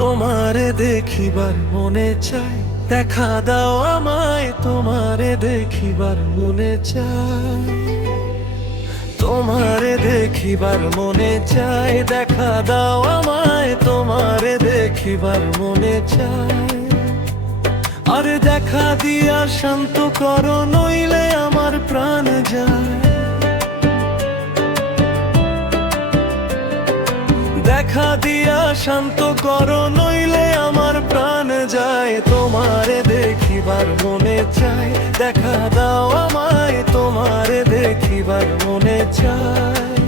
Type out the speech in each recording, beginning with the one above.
তোমারে দেখিবার মনে চাই, দেখা দাও আমায়, তোমারে দেখিবার মনে চাই। তোমারে দেখিবার মনে চাই, দেখা দাও আমায়, তোমারে দেখিবার মনে চাই। আরে দেখা দিয়া শান্ত করো, নইলে আমার প্রাণ যায়। দেখা দিয়া শান্ত করো, নইলে আমার প্রাণ যায়। তোমারে দেখিবার মনে চাই, দেখা দাও আমায়, তোমারে দেখিবার মনে চাই।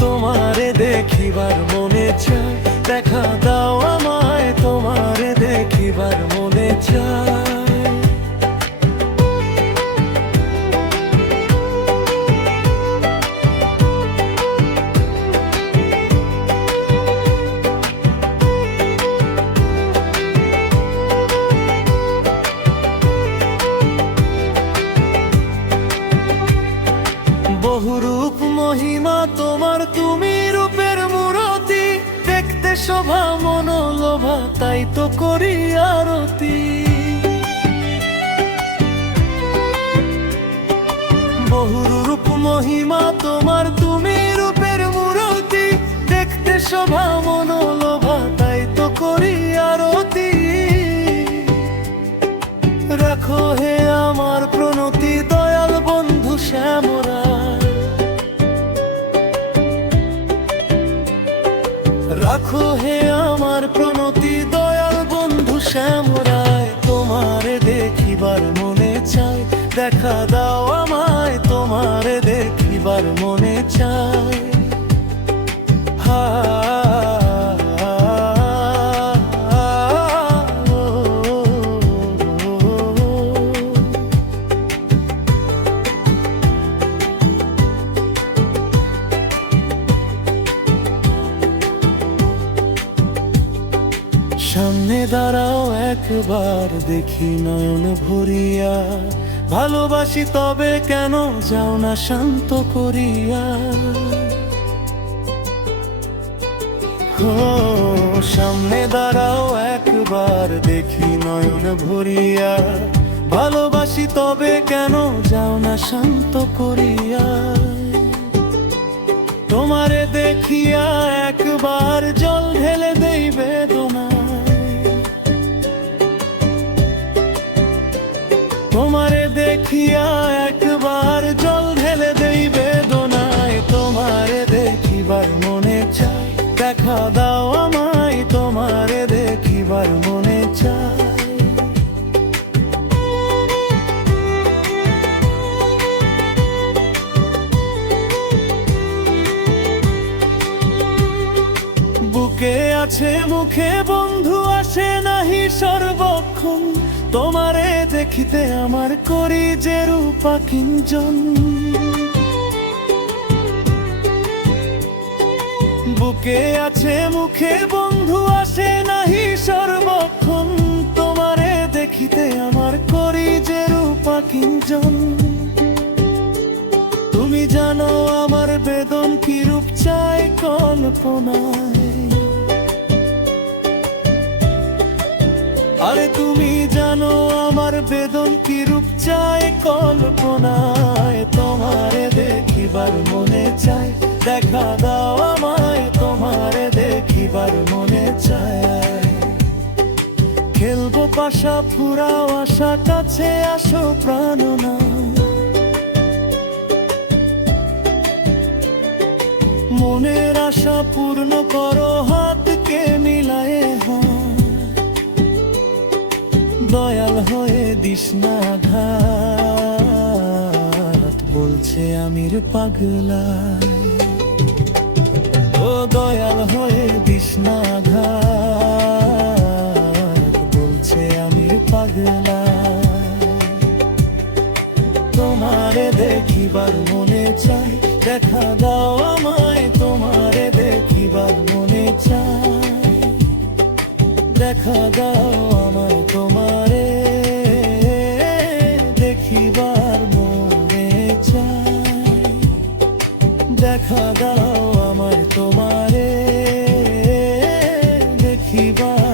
তোমারে দেখিবার মনে চাই, দেখা দাও আমায়, তোমারে দেখিবার মনে চাই। বহুরূপ মহিমা তোমার, তুমি রূপের মূরতি। দেখতে শোভা মনোলোভা, তাই তো করি আরতি। বহুরূপ মহিমা তোমার, তুমি রূপের মূরতি। দেখতে শোভা মনোলোভা, তাই তো করি আরতি। রাখো হে আমার প্রণতি, দয়াল বন্ধু শ্যামরা। রাখো হে আমার প্রণতি, দয়াল বন্ধু শ্যামরায়। তোমারে দেখিবার মনে চাই, দেখা দাও আমায়, তোমারে দেখিবার মনে চাই। হা সামনে দাঁড়াও একবার, দেখি নয়ন ভরিয়া। ভালোবাসি তবে কেন যাও না শান্ত করিয়া। ও সামনে দাঁড়াও একবার, দেখি নয়ন ভরিয়া। ভালোবাসি তবে কেন যাও না শান্ত করিয়া। তোমারে দেখিয়া একবার জল ঢেলে দেই বেদনায়। তোমারে দেখিয়া একবার জল ঢেলে দেই বেদনায়। তোমারে দেখিবার মনে চাই, দেখা দাও আমায়, তোমারে দেখিবার মনে চাই। বুকে আছে মুখে বন্ধু আসে নাহি সর্বক্ষণ। তোমারে দেখিতে আমার করি যে রূপা কিঞ্জন। বুকে আছে মুখে বন্ধু আসে নাহি সর্বক্ষণ। তোমারে দেখিতে আমার করি যে রূপা কিঞ্জন। তুমি জানো আমার বেদন কি রূপ চাই কল্পনায়। আরে তুমি জানো আমার বেদন কি রূপ চাই কল্পনায়। তোমারে দেখিবার মনে চাই, দেখা দাও আমায়, তোমারে দেখিবার মনে চাই। খেলবো পাশা ফুরাও আশা, কাছে আসো প্রাণনা। মনের আশা পূর্ণ করো, হাতকে মিলায়ে হাত। দয়াল হয়ে দিস না আঘাত, বলছে আমির পাগলা। ও দয়াল হয়ে দিস না আঘাত, বলছে আমির পাগলা। তোমারে দেখিবার মনে চাই, দেখা দাও আমায়, তোমারে দেখিবার মনে চাই। দেখা দাও আমায়, তোমারে দেখিবার মনে চাই। দেখা দাও আমায়, তোমারে দেখিবার